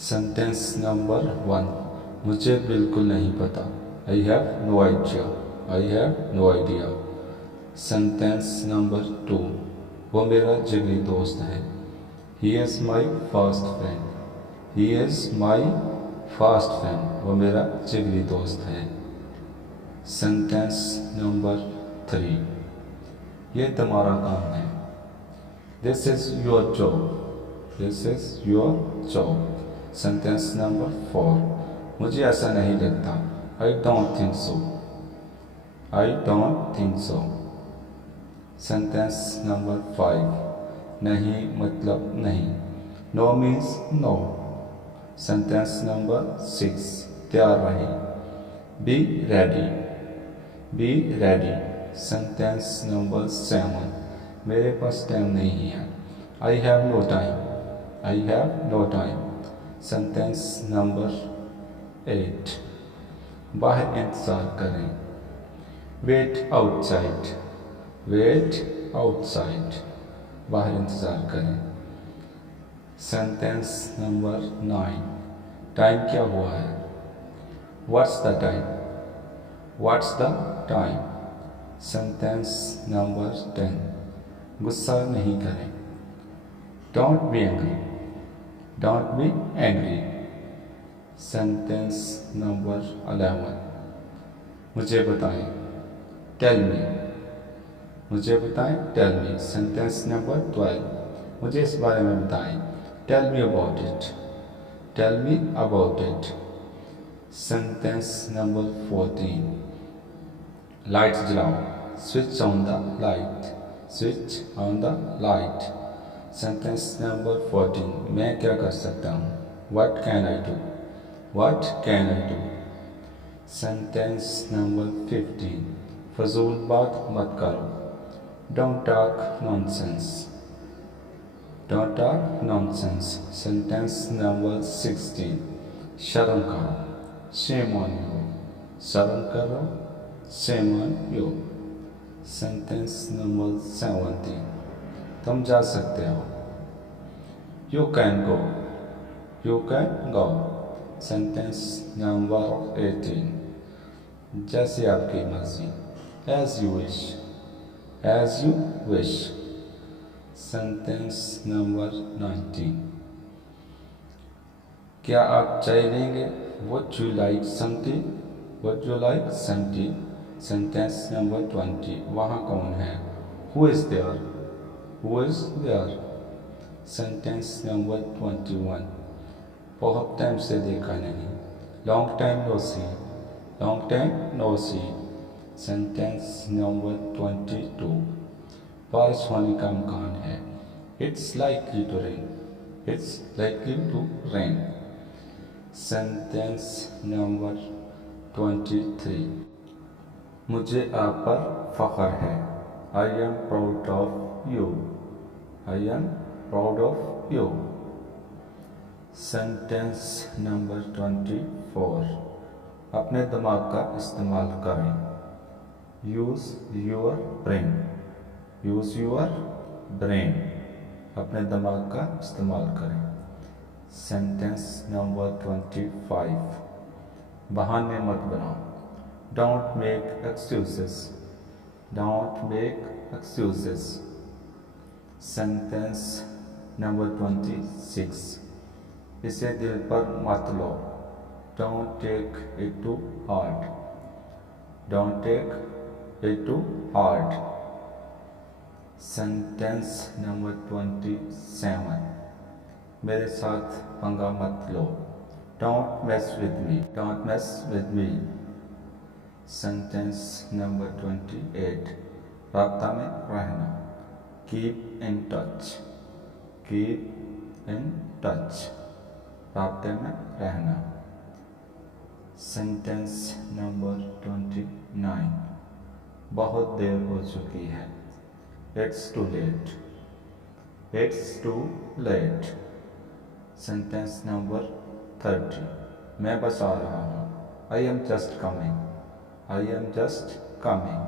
Sentence number 1, मुझे बिल्कुल नहीं पता। I have no idea. I have no idea. Sentence number 2, वो मेरा जिगरी दोस्त है। He is my fast friend. He is my fast friend, वो मेरा जिगरी दोस्त है। सेंटेंस नंबर 3, ये तुम्हारा काम है। This is your job. This is your job. Sentence number 4, मुझे ऐसा नहीं लगता। I don't think so. I don't think so. Sentence number 5, नहीं मतलब नहीं। No means no. Sentence number 6, तैयार रहें। Be ready. Be ready. Sentence number 7, मेरे पास टाइम नहीं है। I have no time. I have no time. Sentence number 8, बाहर इंतज़ार करें। Wait outside. वेट आउटसाइड, बाहर इंतज़ार करें। सेंटेंस नंबर 9, टाइम क्या हुआ है। What's the time. What's the time. Sentence number 10, गुस्सा नहीं करें। Don't be angry. Don't be angry. Sentence number 11, मुझे बताएं। Tell me. मुझे बताएं। टेल मी। सेंटेंस नंबर 12, मुझे इस बारे में बताएं। Tell me about it. Tell me about it. Sentence number 14, lights जलाओ। Switch on the light. Switch on the light. Sentence number 14, मैं क्या कर सकता हूँ। What can I do. What can I do. Sentence number 15, फजूल बात मत करो। Don't talk nonsense. Don't talk nonsense. Sentence number 16, शर्म करो। Shame on you. शर्म करो। Shame on you. Sentence number 17, तुम जा सकते हो। You can go. You can go. Sentence number 18, जैसे आपकी मर्जी। As you wish. As you wish. Sentence number 19, क्या आप चाय लेंगे। Would you like something. Would you like something. Sentence number 20, वहाँ कौन है। Who is there. Who is there. Sentence number 21, बहुत टाइम से देखा नहीं। Long time no see. Long time no see. Sentence number 22, बारिश होने का इम्कान है। It's likely to rain. It's likely to rain. Sentence number 23, मुझे आप पर फ़ख्र है। I am proud of you. I am proud of you. Sentence number 24, अपने दिमाग का इस्तेमाल करें। Use your brain. Use your brain, अपने दिमाग का इस्तेमाल करें। सेंटेंस नंबर 25, बहाने मत बनाओ। Don't make excuses. Don't make excuses. Sentence number 26, इसे दिल पर मत लो। Don't take it to heart. Don't take it to heart. Sentence number 27, मेरे साथ पंगा मत लो। Don't mess with me. Don't mess with me. Sentence number 28, राब्ता में रहना। Keep in touch. Keep in touch, राब्ते में रहना। सेंटेंस नंबर 29, बहुत देर हो चुकी है। It's too late. It's too late. Sentence number 30, मैं बस आ रहा हूँ। I am just coming. I am just coming.